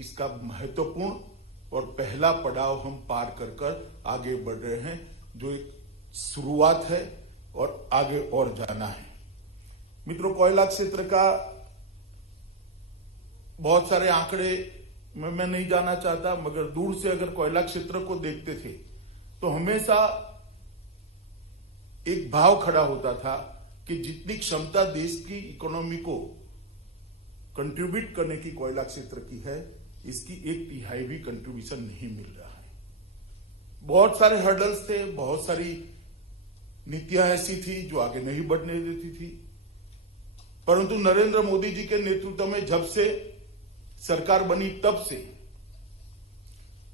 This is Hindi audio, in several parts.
इसका महत्वपूर्ण और पहला पड़ाव हम पार कर कर आगे बढ़ रहे हैं, जो एक शुरुआत है और आगे और जाना है। मित्रों, कोयला क्षेत्र का बहुत सारे आंकड़े मैं नहीं जाना चाहता, मगर दूर से अगर कोयला क्षेत्र को देखते थे तो हमेशा एक भाव खड़ा होता था कि जितनी क्षमता देश की इकोनॉमी को कंट्रीब्यूट करने की कोयला क्षेत्र की है, इसकी 1/3 भी कंट्रीब्यूशन नहीं मिल रहा है। बहुत सारे हर्डल्स थे, बहुत सारी नीतियां ऐसी थी जो आगे नहीं बढ़ने देती थी, परंतु नरेंद्र मोदी जी के नेतृत्व में जब से सरकार बनी तब से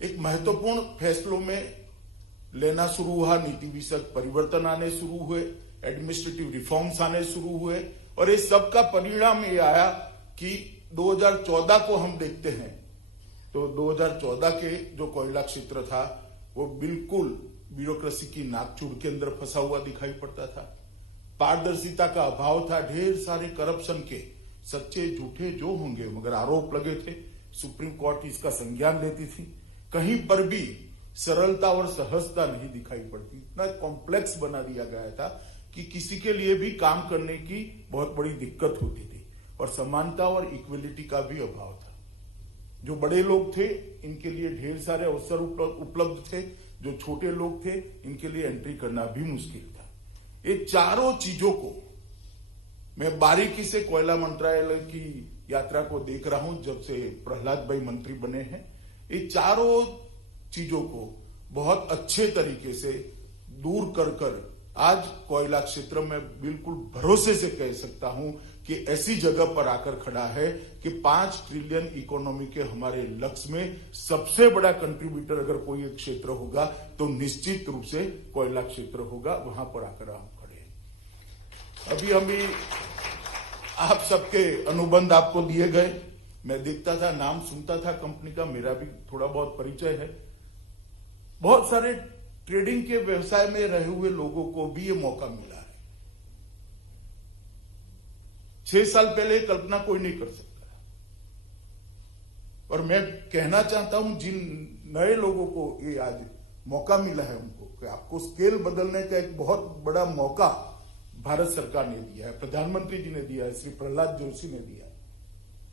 एक महत्वपूर्ण फैसलों में लेना शुरू हुआ, नीति विषयक परिवर्तन आने शुरू हुए, एडमिनिस्ट्रेटिव रिफॉर्म्स आने शुरू हुए, और इस सब का परिणाम ये आया कि 2014 को हम देखते हैं तो 2014 के जो कोयला क्षेत्र था वो बिल्कुल ब्यूरोक्रेसी की नाकचूड़ के अंदर फंसा हुआ दिखाई पड़ता था। पारदर्शिता का अभाव था, ढेर सारे करप्शन के सच्चे झूठे जो होंगे मगर आरोप लगे थे। सुप्रीम कोर्ट इसका संज्ञान लेती थी, कहीं पर भी सरलता और सहजता नहीं दिखाई पड़ती। इतना कॉम्प्लेक्स बना दिया गया था कि किसी के लिए भी काम करने की बहुत बड़ी दिक्कत होती थी, और समानता और इक्वलिटी का भी अभाव था। जो बड़े लोग थे इनके लिए ढेर सारे अवसर उपलब्ध थे, जो छोटे लोग थे इनके लिए एंट्री करना भी मुश्किल था। ये चारों चीजों को मैं बारीकी से कोयला मंत्रालय की यात्रा को देख रहा हूं जब से प्रहलाद भाई मंत्री बने हैं। ये चारों चीजों को बहुत अच्छे तरीके से दूर कर आज कोयला क्षेत्र में बिल्कुल भरोसे से कह सकता हूं कि ऐसी जगह पर आकर खड़ा है कि 5 ट्रिलियन इकोनॉमी के हमारे लक्ष्य में सबसे बड़ा कंट्रीब्यूटर अगर कोई एक क्षेत्र होगा तो निश्चित रूप से कोयला क्षेत्र होगा। वहां पर आकर हम खड़े हैं। अभी आप सबके अनुबंध आपको दिए गए, मैं देखता था, नाम सुनता था कंपनी का, मेरा भी थोड़ा बहुत परिचय है। बहुत सारे ट्रेडिंग के व्यवसाय में रहे हुए लोगों को भी ये मौका मिला है। 6 साल पहले कल्पना कोई नहीं कर सकता, और मैं कहना चाहता हूं जिन नए लोगों को ये आज मौका मिला है उनको कि आपको स्केल बदलने का एक बहुत बड़ा मौका भारत सरकार ने दिया है, प्रधानमंत्री जी ने दिया है, श्री प्रहलाद जोशी ने दिया है।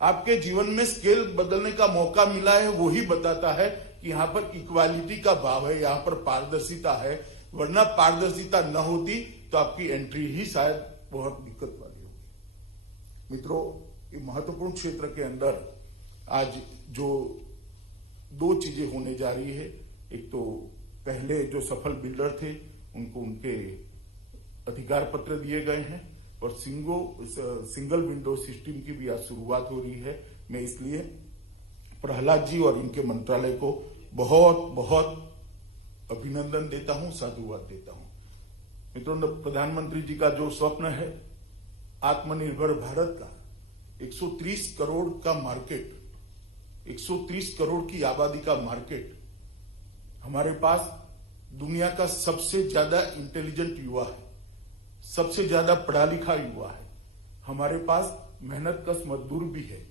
आपके जीवन में स्केल बदलने का मौका मिला है, वो ही बताता है कि यहां पर इक्वालिटी का भाव है, यहां पर पारदर्शिता है, वरना पारदर्शिता न होती तो आपकी एंट्री ही शायद बहुत दिक्कत वाली होगी। मित्रों, ये महत्वपूर्ण क्षेत्र के अंदर आज जो 2 चीजें होने जा रही है, एक तो पहले जो सफल बिल्डर थे उनको उनके अधिकार पत्र दिए गए हैं, और सिंगल विंडो सिस्टम की भी आज शुरुआत हो रही है। मैं इसलिए प्रहलाद जी और इनके मंत्रालय को बहुत बहुत अभिनंदन देता हूं, साधुवाद देता हूं। मित्रों, प्रधानमंत्री जी का जो स्वप्न है आत्मनिर्भर भारत का, 130 करोड़ का मार्केट, 130 करोड़ की आबादी का मार्केट, हमारे पास दुनिया का सबसे ज्यादा इंटेलिजेंट युवा है, सबसे ज्यादा पढ़ा लिखा युवा है, हमारे पास मेहनतकश मजदूर भी है,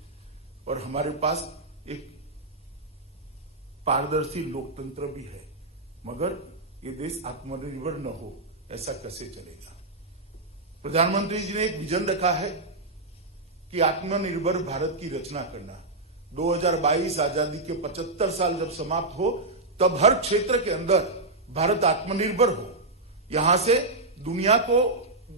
और हमारे पास एक पारदर्शी लोकतंत्र भी है। मगर ये देश आत्मनिर्भर न हो, ऐसा कैसे चलेगा? प्रधानमंत्री जी ने एक विजन रखा है कि आत्मनिर्भर भारत की रचना करना। 2022 आजादी के 75 साल जब समाप्त हो तब हर क्षेत्र के अंदर भारत आत्मनिर्भर हो, यहां से दुनिया को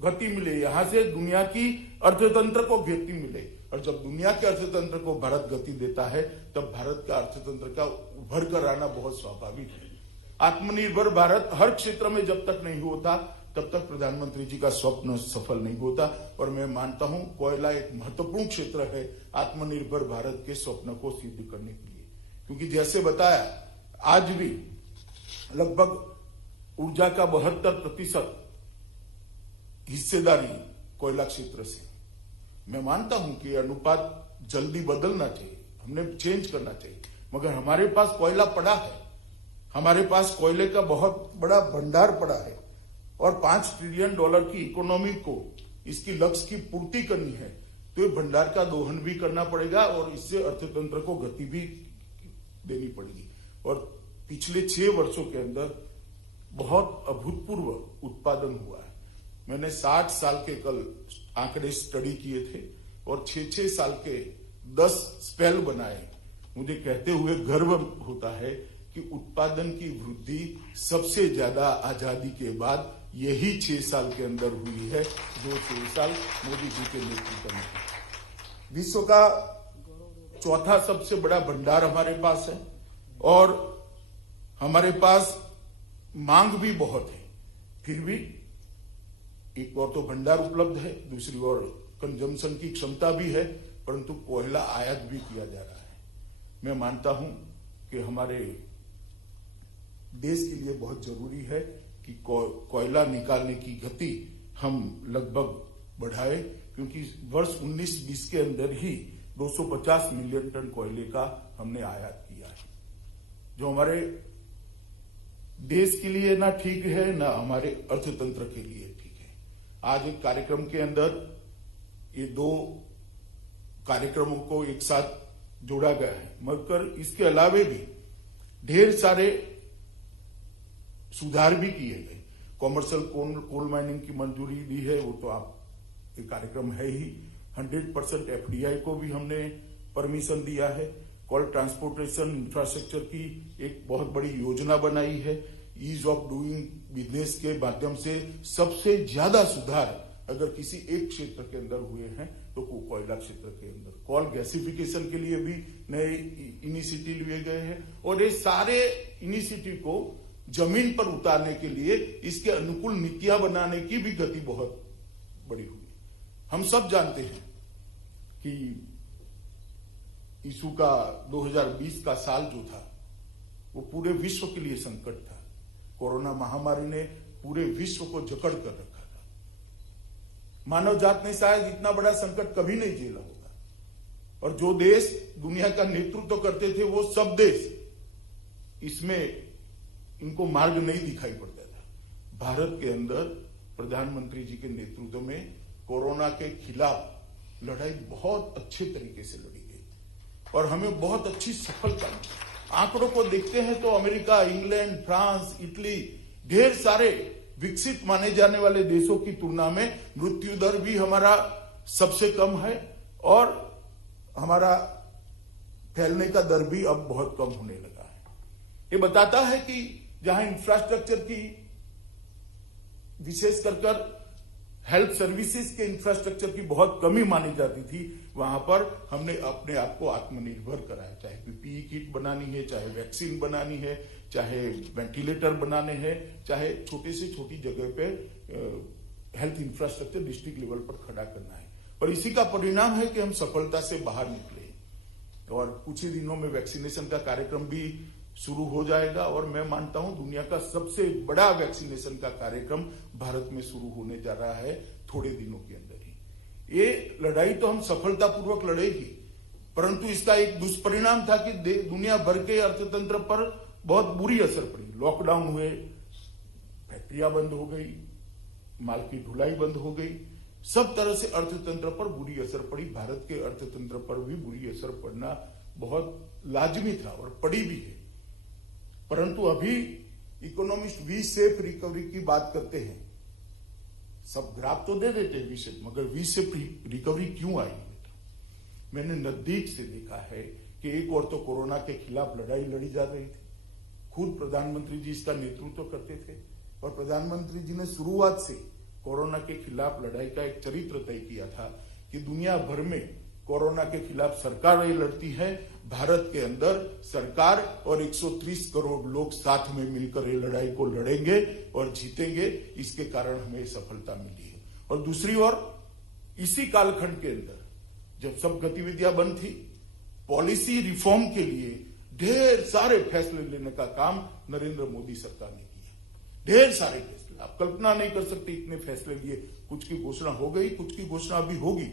गति मिले, यहां से दुनिया की अर्थतंत्र को गति मिले, और जब दुनिया के अर्थतंत्र को भारत गति देता है तब भारत का अर्थतंत्र का उभर कर आना बहुत स्वाभाविक है। आत्मनिर्भर भारत हर क्षेत्र में जब तक नहीं होता तब तक प्रधानमंत्री जी का स्वप्न सफल नहीं होता, और मैं मानता हूं कोयला एक महत्वपूर्ण क्षेत्र है आत्मनिर्भर भारत के स्वप्न को सिद्ध करने के लिए। क्योंकि जैसे बताया, आज भी लगभग ऊर्जा का 72% हिस्सेदारी कोयला क्षेत्र से। मैं मानता हूं कि अनुपात जल्दी बदलना चाहिए, हमने चेंज करना चाहिए, मगर हमारे पास कोयला पड़ा है, हमारे पास कोयले का बहुत बड़ा भंडार पड़ा है, और $5 ट्रिलियन की इकोनॉमी को इसकी लक्ष्य की पूर्ति करनी है तो ये भंडार का दोहन भी करना पड़ेगा, और इससे अर्थतंत्र को गति भी देनी पड़ेगी। और पिछले 6 वर्षों के अंदर बहुत अभूतपूर्व उत्पादन हुआ है। मैंने 60 साल के कल आंकड़े स्टडी किए थे और 6-6 साल के 10 स्पेल बनाए। मुझे कहते हुए गर्व होता है कि उत्पादन की वृद्धि सबसे ज्यादा आजादी के बाद यही 6 साल के अंदर हुई है, जो 6 साल मोदी जी के नेतृत्व में। विश्व का चौथा सबसे बड़ा भंडार हमारे पास है और हमारे पास मांग भी बहुत है, फिर भी एक और तो भंडार उपलब्ध है, दूसरी ओर कंजम्पशन की क्षमता भी है, परंतु कोयला आयात भी किया जा रहा है। मैं मानता हूं कि हमारे देश के लिए बहुत जरूरी है कि कोयला निकालने की गति हम लगभग बढ़ाए, क्योंकि वर्ष 19-20 के अंदर ही 250 मिलियन टन कोयले का हमने आयात किया है, जो हमारे देश के लिए ना ठीक है ना हमारे अर्थतंत्र के लिए ठीक है। आज एक कार्यक्रम के अंदर ये 2 कार्यक्रमों को एक साथ जोड़ा गया है, मगर इसके अलावे भी ढेर सारे सुधार भी किए गए। कॉमर्शियल कोल माइनिंग की मंजूरी दी है, वो तो आप ये कार्यक्रम है ही। 100% एफडीआई को भी हमने परमिशन दिया है। कोल ट्रांसपोर्टेशन इंफ्रास्ट्रक्चर की एक बहुत बड़ी योजना बनाई है। ईज ऑफ डूइंग बिजनेस के माध्यम से सबसे ज्यादा सुधार अगर किसी एक क्षेत्र के अंदर हुए हैं तो कोयला क्षेत्र के अंदर। कोल गैसिफिकेशन के लिए भी नए इनिशिएटिव लिए गए हैं और ये सारे इनिशिएटिव को जमीन पर उतारने के लिए इसके अनुकूल नीतियां बनाने की भी गति बहुत बड़ी हुई। हम सब जानते हैं कि यीशु का 2020 का साल जो था वो पूरे विश्व के लिए संकट था। कोरोना महामारी ने पूरे विश्व को जकड़ कर रखा था। मानव जात ने शायद इतना बड़ा संकट कभी नहीं झेला होगा, और जो देश दुनिया का नेतृत्व करते थे वो सब देश इसमें इनको मार्ग नहीं दिखाई पड़ता था। भारत के अंदर प्रधानमंत्री जी के नेतृत्व में कोरोना के खिलाफ लड़ाई बहुत अच्छे तरीके से लड़ी गई और हमें बहुत अच्छी सफलता मिली। आंकड़ों को देखते हैं तो अमेरिका, इंग्लैंड, फ्रांस, इटली, ढेर सारे विकसित माने जाने वाले देशों की तुलना में मृत्यु दर भी हमारा सबसे कम है और हमारा फैलने का दर भी अब बहुत कम होने लगा है। ये बताता है कि जहां इंफ्रास्ट्रक्चर की विशेष कर हेल्थ सर्विसेज के इंफ्रास्ट्रक्चर की बहुत कमी मानी जाती थी, वहां पर हमने अपने आप को आत्मनिर्भर कराया। चाहे पीपीई किट बनानी है, चाहे वैक्सीन बनानी है, चाहे वेंटिलेटर बनाने हैं, चाहे छोटे से छोटी जगह पे हेल्थ इंफ्रास्ट्रक्चर डिस्ट्रिक्ट लेवल पर खड़ा करना है। और इसी का परिणाम है कि हम सफलता से बाहर निकले और कुछ ही दिनों में वैक्सीनेशन का कार्यक्रम भी शुरू हो जाएगा और मैं मानता हूं दुनिया का सबसे बड़ा वैक्सीनेशन का कार्यक्रम भारत में शुरू होने जा रहा है थोड़े दिनों के अंदर ही। ये लड़ाई तो हम सफलतापूर्वक लड़ेगी, परंतु इसका एक दुष्परिणाम था कि दुनिया भर के अर्थतंत्र पर बहुत बुरी असर पड़ी। लॉकडाउन हुए, फैक्ट्रियां बंद हो गई, माल की ढुलाई बंद हो गई, सब तरह से अर्थतंत्र पर बुरी असर पड़ी। भारत के अर्थतंत्र पर भी बुरी असर पड़ना बहुत लाजमी था और पड़ी भी है। परंतु अभी इकोनॉमिस्ट वी शेप रिकवरी की बात करते हैं, सब ग्राफ तो दे देते हैं वी शेप, मगर वी शेप रिकवरी क्यों आई? मैंने नजदीक से देखा है कि एक और तो कोरोना के खिलाफ लड़ाई लड़ी जा रही थी, खुद प्रधानमंत्री जी इसका नेतृत्व करते थे और प्रधानमंत्री जी ने शुरुआत से कोरोना के खिलाफ लड़ाई का एक चरित्र तय किया था कि दुनिया भर में कोरोना के खिलाफ सरकार लड़ती है, भारत के अंदर सरकार और 130 करोड़ लोग साथ में मिलकर ये लड़ाई को लड़ेंगे और जीतेंगे। इसके कारण हमें सफलता मिली है। और दूसरी ओर इसी कालखंड के अंदर जब सब गतिविधियां बंद थी, पॉलिसी रिफॉर्म के लिए ढेर सारे फैसले लेने का काम नरेंद्र मोदी सरकार ने किया। ढेर सारे फैसले, आप कल्पना नहीं कर सकते इतने फैसले लिए। कुछ की घोषणा हो गई, कुछ की घोषणा अभी होगी।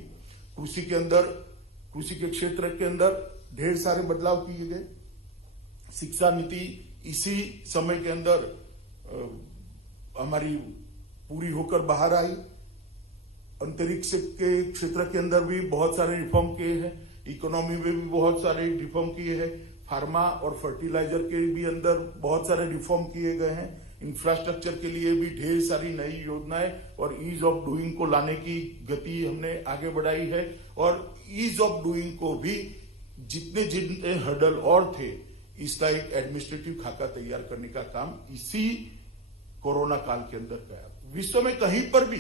कृषि के अंदर, कृषि के क्षेत्र के अंदर ढेर सारे बदलाव किए गए। शिक्षा नीति इसी समय के अंदर हमारी पूरी होकर बाहर आई। अंतरिक्ष के क्षेत्र के अंदर भी बहुत सारे रिफॉर्म किए हैं, इकोनॉमी में भी बहुत सारे रिफॉर्म किए हैं, फार्मा और फर्टिलाइजर के भी अंदर बहुत सारे रिफॉर्म किए गए हैं। इंफ्रास्ट्रक्चर के लिए भी ढेर सारी नई योजनाएं और ईज ऑफ डूइंग को लाने की गति हमने आगे बढ़ाई है। और ईज ऑफ डूइंग को भी जितने हर्डल और थे, इसका एक एडमिनिस्ट्रेटिव खाका तैयार करने का काम इसी कोरोना काल के अंदर किया। विश्व में कहीं पर भी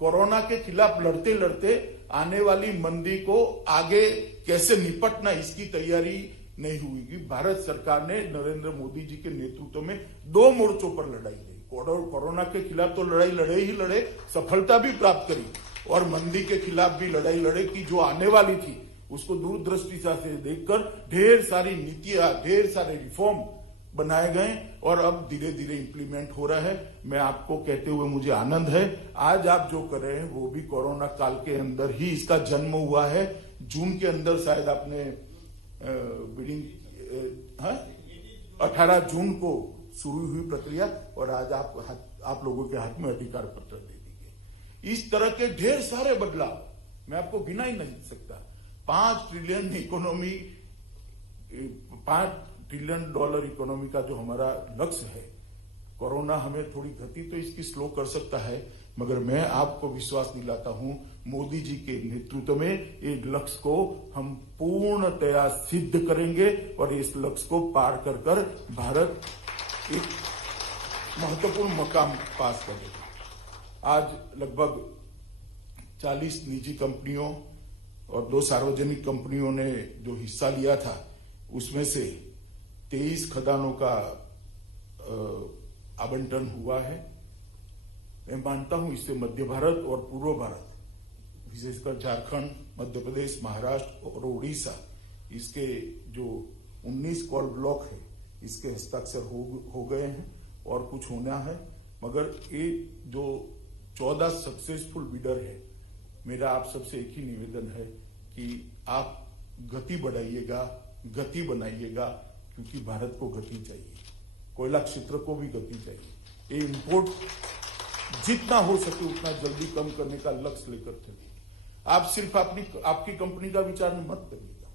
कोरोना के खिलाफ लड़ते लड़ते आने वाली मंदी को आगे कैसे निपटना, इसकी तैयारी नहीं हुई। भारत सरकार ने नरेंद्र मोदी जी के नेतृत्व में 2 मोर्चों पर लड़ाई लड़ी। कोरोना के खिलाफ तो लड़ाई लड़े ही लड़े, सफलता भी प्राप्त करी, और मंदी के खिलाफ भी लड़ाई लड़े कि जो आने वाली थी उसको दूरदृष्टि से देखकर ढेर सारी नीतियां, ढेर सारे रिफॉर्म बनाए गए और अब धीरे धीरे इंप्लीमेंट हो रहा है। मैं आपको कहते हुए मुझे आनंद है, आज आप जो कर रहे हैं वो भी कोरोना काल के अंदर ही इसका जन्म हुआ है। जून के अंदर शायद आपने 18 जून को शुरू हुई प्रक्रिया, और आज आप लोगों के हाथ में अधिकार पत्र दे दी गई। इस तरह के ढेर सारे बदलाव मैं आपको गिना ही नहीं सकता। 5 ट्रिलियन इकोनॉमी, $5 ट्रिलियन इकोनॉमी का जो हमारा लक्ष्य है, कोरोना हमें थोड़ी गति तो इसकी स्लो कर सकता है, मगर मैं आपको विश्वास दिलाता हूं मोदी जी के नेतृत्व में एक लक्ष्य को हम पूर्णतया सिद्ध करेंगे और इस लक्ष्य को पार कर कर भारत एक महत्वपूर्ण मकाम पास करेगा। आज लगभग 40 निजी कंपनियों और 2 सार्वजनिक कंपनियों ने जो हिस्सा लिया था, उसमें से 23 खदानों का आवंटन हुआ है। मैं मानता हूं इससे मध्य भारत और पूर्व भारत, विशेषकर झारखंड, मध्य प्रदेश, महाराष्ट्र और उड़ीसा, इसके जो 19 कोल ब्लॉक है, इसके हस्ताक्षर हो गए हैं और कुछ होना है। मगर ये जो 14 सक्सेसफुल बिडर है, मेरा आप सबसे एक ही निवेदन है कि आप गति बढ़ाइएगा, गति बनाइएगा, क्योंकि भारत को गति चाहिए, कोयला क्षेत्र को भी गति चाहिए। ये इंपोर्ट जितना हो सके उतना जल्दी कम करने का लक्ष्य लेकर चलिए। आप सिर्फ आपकी कंपनी का विचार मत करिएगा।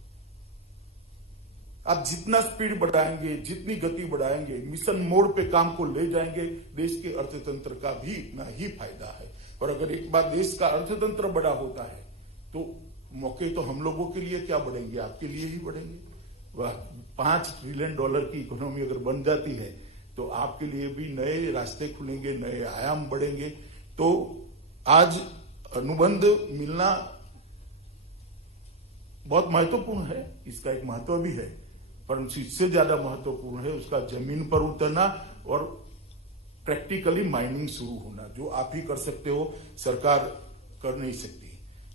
आप जितना स्पीड बढ़ाएंगे, जितनी गति बढ़ाएंगे, मिशन मोड पे काम को ले जाएंगे, देश के अर्थतंत्र का भी इतना ही फायदा है। और अगर एक बार देश का अर्थतंत्र बड़ा होता है तो मौके तो हम लोगों के लिए क्या बढ़ेंगे, आपके लिए ही बढ़ेंगे। वह $5 ट्रिलियन की इकोनॉमी अगर बन जाती है तो आपके लिए भी नए रास्ते खुलेंगे, नए आयाम बढ़ेंगे। तो आज अनुबंध मिलना बहुत महत्वपूर्ण है, इसका एक महत्व भी है, परंतु इससे ज्यादा महत्वपूर्ण है उसका जमीन पर उतरना और प्रैक्टिकली माइनिंग शुरू होना, जो आप ही कर सकते हो, सरकार कर नहीं सकती।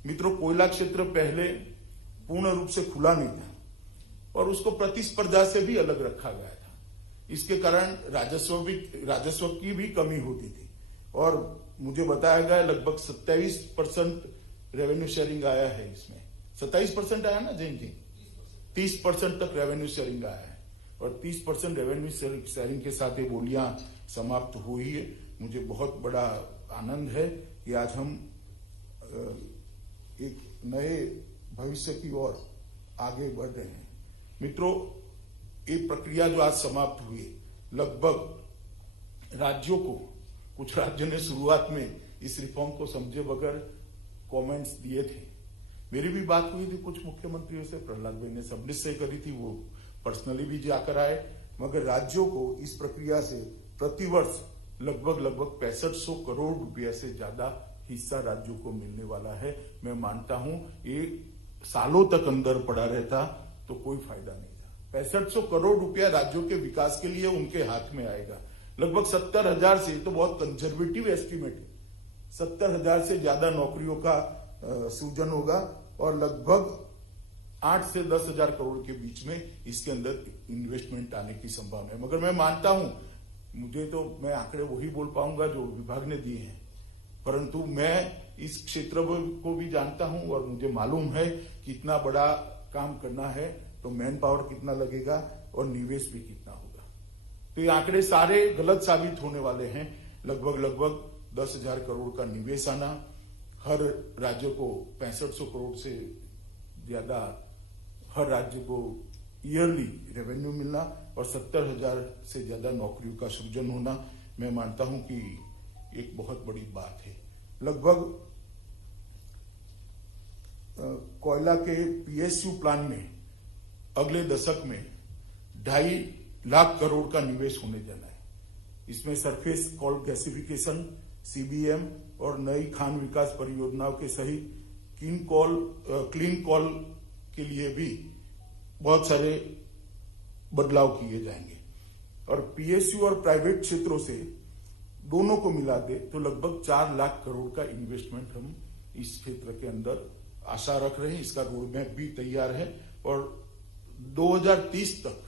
मित्रों, कोयला क्षेत्र पहले पूर्ण रूप से खुला नहीं था और उसको प्रतिस्पर्धा से भी अलग रखा गया था। इसके कारण राजस्व की भी कमी होती थी और मुझे बताया गया लगभग 27% रेवेन्यू शेयरिंग आया है। इसमें 27% आया ना जैन जी, 30% तक रेवेन्यू शेयरिंग आया है और 30% रेवेन्यू शेयरिंग के साथ ये बोलियां समाप्त हुई है। मुझे बहुत बड़ा आनंद है कि आज हम एक नए भविष्य की ओर आगे बढ़ रहे हैं। मित्रों, ये प्रक्रिया जो आज समाप्त हुई, लगभग राज्यों को, कुछ राज्यों ने शुरुआत में इस रिफॉर्म को समझे बगैर कमेंट्स दिए थे। मेरी भी बात हुई थी कुछ मुख्यमंत्रियों से, प्रहलाद भाई ने सबमिट से करी थी, वो पर्सनली भी जाकर आए। मगर राज्यों को इस प्रक्रिया से प्रतिवर्ष लगभग 6500 करोड़ रुपया से ज्यादा हिस्सा राज्यों को मिलने वाला है। मैं मानता हूं ये सालों तक अंदर पड़ा रहता तो कोई फायदा नहीं था। 6500 करोड़ रुपया राज्यों के विकास के लिए उनके हाथ में आएगा। लगभग 70,000 से, तो बहुत कंजर्वेटिव एस्टिमेट है, 70,000 से ज्यादा नौकरियों का सृजन होगा और लगभग 8 से 10,000 करोड़ के बीच में इसके अंदर इन्वेस्टमेंट आने की संभावना है। मगर मैं मानता हूं, मैं आंकड़े वही बोल पाऊंगा जो विभाग ने दिए हैं, परंतु मैं इस क्षेत्र को भी जानता हूं और मुझे मालूम है कि इतना बड़ा काम करना है तो मैन पावर कितना लगेगा और निवेश भी कितना होगा। तो ये आंकड़े सारे गलत साबित होने वाले हैं। लगभग 10,000 करोड़ का निवेश आना, हर राज्य को 6500 करोड़ से ज्यादा हर राज्य को ईयरली रेवेन्यू मिलना और 70,000 से ज्यादा नौकरियों का सृजन होना, मैं मानता हूं कि एक बहुत बड़ी बात है। लगभग कोयला के पीएसयू प्लांट में अगले दशक में 2.5 लाख करोड़ का निवेश होने जाना है। इसमें सरफेस कॉल गैसिफिकेशन, सीबीएम और नई खान विकास परियोजनाओं के सहित क्लीन कॉल के लिए भी बहुत सारे बदलाव किए जाएंगे। और पीएसयू और प्राइवेट क्षेत्रों से दोनों को मिला दे तो लगभग 4 लाख करोड़ का इन्वेस्टमेंट हम इस क्षेत्र के अंदर आशा रख रहे हैं। इसका रोड मैप भी तैयार है और 2030 तक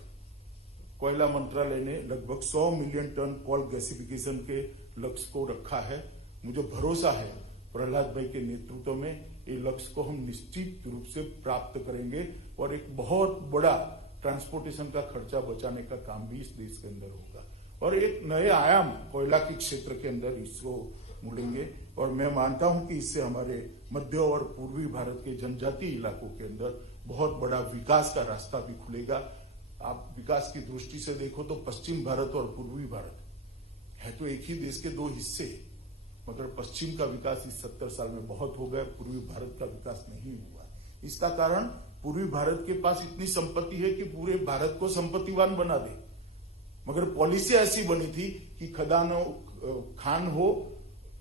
कोयला मंत्रालय ने लगभग 100 मिलियन टन कॉल गैसिफिकेशन के लक्ष्य को रखा है। मुझे भरोसा है प्रहलाद भाई के नेतृत्व में ये लक्ष्य को हम निश्चित रूप से प्राप्त करेंगे और एक बहुत बड़ा ट्रांसपोर्टेशन का खर्चा बचाने का काम भी इस देश के अंदर होगा और एक नए आयाम कोयला के क्षेत्र के अंदर इसको मुड़ेंगे। और मैं मानता हूं कि इससे हमारे मध्य और पूर्वी भारत के जनजातीय इलाकों के अंदर बहुत बड़ा विकास का रास्ता भी खुलेगा। आप विकास की दृष्टि से देखो तो पश्चिम भारत और पूर्वी भारत है तो एक ही देश के दो हिस्से, मगर पश्चिम का विकास इस 70 साल में बहुत हो गया, पूर्वी भारत का विकास नहीं हुआ। इसका कारण पूर्वी भारत के पास इतनी संपत्ति है कि पूरे भारत को संपत्तिवान बना दे, मगर पॉलिसी ऐसी बनी थी कि खान हो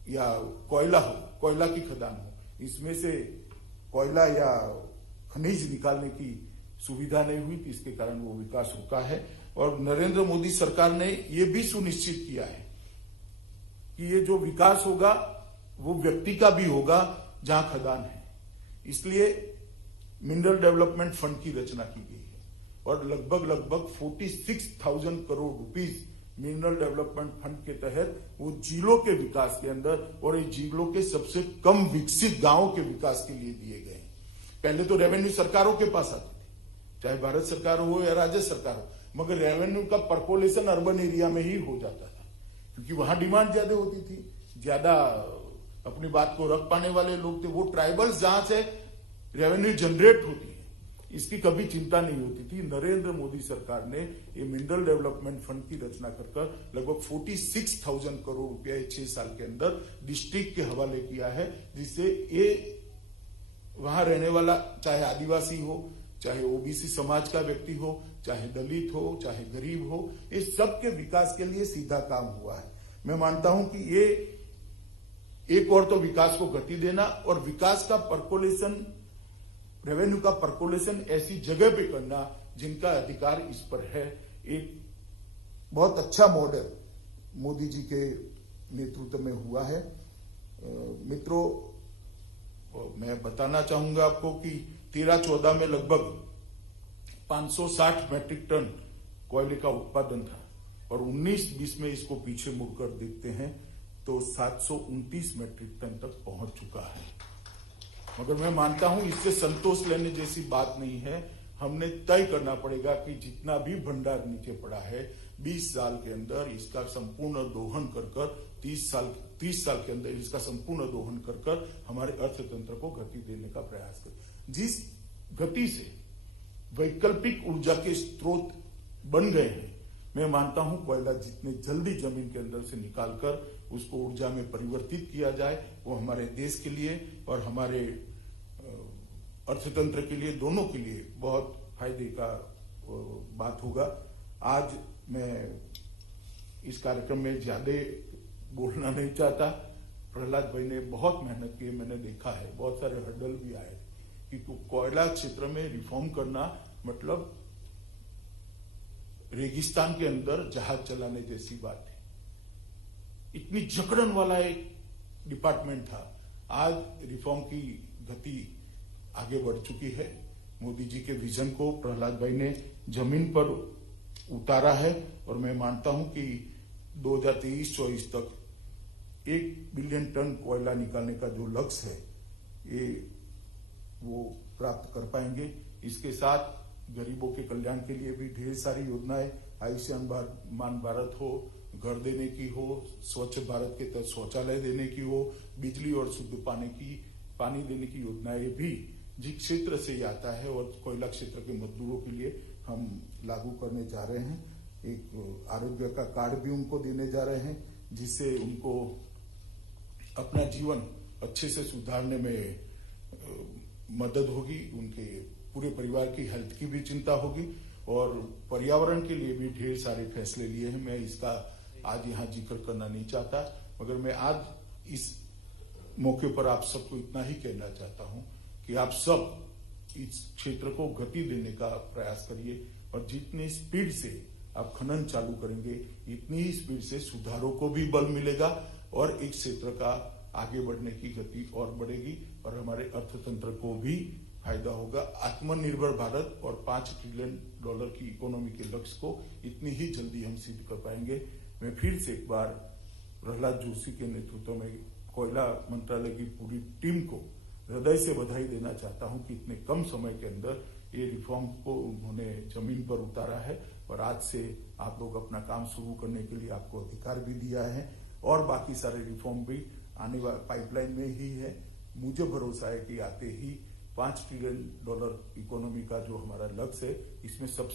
या कोयला हो, कोयला की खदान हो, इसमें से कोयला या खनिज निकालने की सुविधा नहीं हुई थी, इसके कारण वो विकास रुका है। और नरेंद्र मोदी सरकार ने ये भी सुनिश्चित किया है कि ये जो विकास होगा वो व्यक्ति का भी होगा जहां खदान है। इसलिए मिनरल डेवलपमेंट फंड की रचना की गई है और लगभग 46,000 crore rupees mineral development fund के तहत वो जिलों के विकास के अंदर और ये जिलों के सबसे कम विकसित गांवों के विकास के लिए दिए गए हैं। पहले तो रेवेन्यू सरकारों के पास आती थी, चाहे भारत सरकार हो या राज्य सरकार हो, मगर रेवेन्यू का परकोलेशन अर्बन एरिया में ही हो जाता था क्योंकि वहां डिमांड ज्यादा होती थी, ज्यादा अपनी बात को रख पाने वाले लोग थे। वो ट्राइबल्स जहां से रेवेन्यू जनरेट होती है इसकी कभी चिंता नहीं होती थी। नरेंद्र मोदी सरकार ने ये मिनरल डेवलपमेंट फंड की रचना कर लगभग 46,000 करोड़ रुपया 6 साल के अंदर डिस्ट्रिक्ट के हवाले किया है, जिससे ये वहां रहने वाला चाहे आदिवासी हो, चाहे ओबीसी समाज का व्यक्ति हो, चाहे दलित हो, चाहे गरीब हो, इस सब के विकास के लिए सीधा काम हुआ है। मैं मानता हूं कि ये एक और तो विकास को गति देना और विकास का परकोलेशन, रेवेन्यू का परकोलेशन ऐसी जगह पे करना जिनका अधिकार इस पर है। एक बहुत अच्छा मॉडल मोदी जी के नेतृत्व में हुआ है। मित्रों, मैं बताना चाहूंगा आपको कि 13-14 में लगभग 560 मैट्रिक टन कोयले का उत्पादन था और 19-20 में इसको पीछे मुड़कर देखते हैं तो 729 मैट्रिक टन तक पहुंच चुका है। मगर मैं मानता हूं इससे संतोष लेने जैसी बात नहीं है। हमने तय करना पड़ेगा कि जितना भी भंडार नीचे पड़ा है 20 साल के अंदर इसका संपूर्ण दोहन कर 30 साल के अंदर इसका संपूर्ण दोहन कर हमारे अर्थतंत्र को गति देने का प्रयास कर। जिस गति से वैकल्पिक ऊर्जा के स्रोत बन गए हैं, मैं मानता हूं कोयला जितने जल्दी जमीन के अंदर से निकालकर उसको ऊर्जा में परिवर्तित किया जाए वो हमारे देश के लिए और हमारे अर्थतंत्र के लिए, दोनों के लिए बहुत फायदे का बात होगा। आज मैं इस कार्यक्रम में ज्यादा बोलना नहीं चाहता। प्रहलाद भाई ने बहुत मेहनत की, मैंने देखा है, बहुत सारे हर्डल भी आए कि कोयला क्षेत्र में रिफॉर्म करना मतलब रेगिस्तान के अंदर जहाज चलाने जैसी बात है। इतनी जकड़न वाला एक डिपार्टमेंट था। आज रिफॉर्म की गति आगे बढ़ चुकी है। मोदी जी के विजन को प्रहलाद भाई ने जमीन पर उतारा है और मैं मानता हूं कि 2023-24 तक 1 बिलियन टन कोयला निकालने का जो लक्ष्य है ये वो प्राप्त कर पाएंगे। इसके साथ गरीबों के कल्याण के लिए भी ढेर सारी योजनाएं, आयुष्मान भारत हो, घर देने की हो, स्वच्छ भारत के तहत शौचालय देने की हो, बिजली और शुद्ध पानी देने की योजनाएं भी जिस क्षेत्र से ये आता है और कोयला क्षेत्र के मजदूरों के लिए हम लागू करने जा रहे हैं। एक आरोग्य का कार्ड भी उनको देने जा रहे हैं, जिससे उनको अपना जीवन अच्छे से सुधारने में मदद होगी, उनके पूरे परिवार की हेल्थ की भी चिंता होगी और पर्यावरण के लिए भी ढेर सारे फैसले लिए हैं। मैं इसका आज यहाँ जिक्र करना नहीं चाहता, मगर मैं आज इस मौके पर आप सबको इतना ही कहना चाहता हूं कि आप सब इस क्षेत्र को गति देने का प्रयास करिए और जितनी स्पीड से आप खनन चालू करेंगे, इतनी ही स्पीड से सुधारों को भी बल मिलेगा और इस क्षेत्र का आगे बढ़ने की गति और बढ़ेगी और हमारे अर्थतंत्र को भी फायदा होगा। आत्मनिर्भर भारत और $5 ट्रिलियन की इकोनॉमी के लक्ष्य को इतनी ही जल्दी हम सिद्ध कर पाएंगे। मैं फिर से एक बार प्रहलाद जोशी के नेतृत्व में कोयला मंत्रालय की पूरी टीम को हृदय से बधाई देना चाहता हूं कि इतने कम समय के अंदर ये रिफॉर्म को उन्होंने जमीन पर उतारा है और आज से आप लोग अपना काम शुरू करने के लिए आपको अधिकार भी दिया है और बाकी सारे रिफॉर्म भी आने वाले पाइपलाइन में ही है। मुझे भरोसा है कि आते ही $5 ट्रिलियन इकोनॉमी का जो हमारा लक्ष्य है, इसमें सब